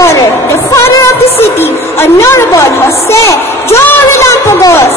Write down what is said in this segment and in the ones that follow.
Father, the father of the city, Honorable Jose Joe Relampagos.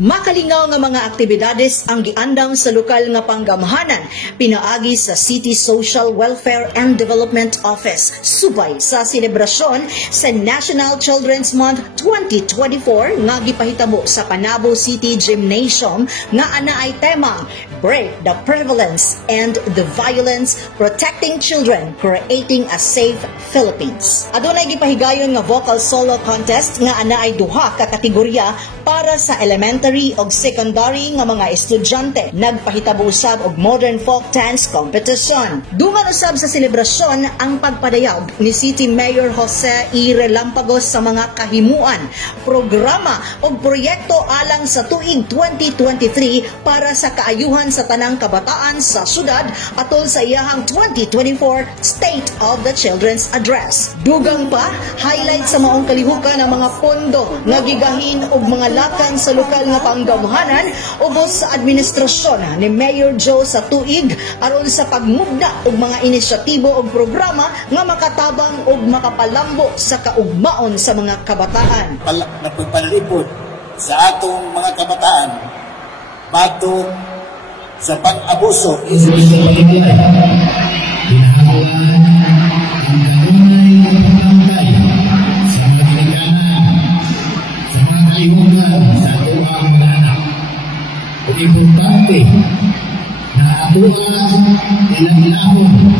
Makalingaw nga mga aktibidades ang giandam sa lokal nga panggamhanan pinaagi sa City Social Welfare and Development Office subay sa selebrasyon sa National Children's Month 2024 nga gipahitabo sa Panabo City Gymnasium nga anaay tema Break the Prevalence and the Violence, Protecting Children, Creating a Safe Philippines. Adunay gipahigayon nga vocal solo contest nga anaay duha ka kategorya para sa elementary o secondary nga mga estudyante. Nagpahitabo usab og modern folk dance competition. Dungan usab sa selebrasyon ang pagpadayag ni City Mayor Jose E. Relampagos sa mga kahimuan, programa o proyekto alang sa tuig 2023 para sa kaayuhan sa tanang kabataan sa syudad atol sa iyahang 2024 State of the Children's Address. Dugang pa, highlight sa maong kalihukan ang mga pondo nga gigahin og mga lakan sa lokal nga panggamhanan ubos sa administrasyon ni Mayor Joe sa tuig aron sa pagmugda og mga inisyatibo o programa nga makatabang og makapalambo sa kaugmaon sa mga kabataan. Napagpalipod sa atong mga kabataan batok sa pang-abuso. Importante na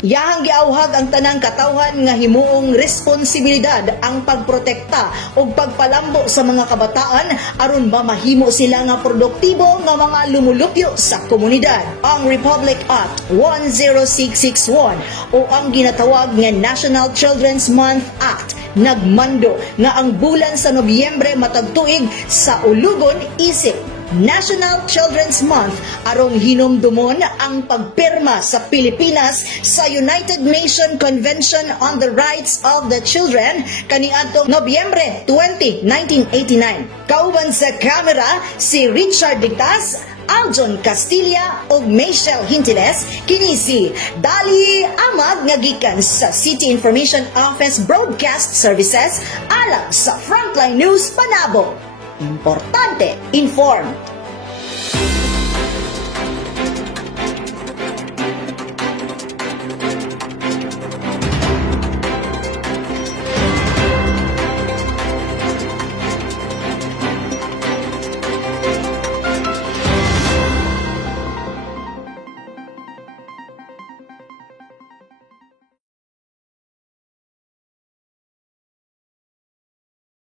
Yahang giauhag ang tanang katawhan nga himuong responsibilidad ang pagprotekta o pagpalambo sa mga kabataan aron mamahimo sila nga produktibo nga mga lumulupyo sa komunidad. Ang Republic Act 10661 o ang ginatawag nga National Children's Month Act nagmando nga ang bulan sa Nobyembre matag tuig sa ulugon isip National Children's Month aron hinumdumon ang pagpirma sa Pilipinas sa United Nations Convention on the Rights of the Children kaniadtong Nobyembre 20, 1989. Kauban sa kamera si Richard Digtas, Aljon Castilla ug Michelle Hintiles, kini si Dali Amag nga gikan sa City Information Office Broadcast Services alang sa Frontline News Panabo. Importante, informed.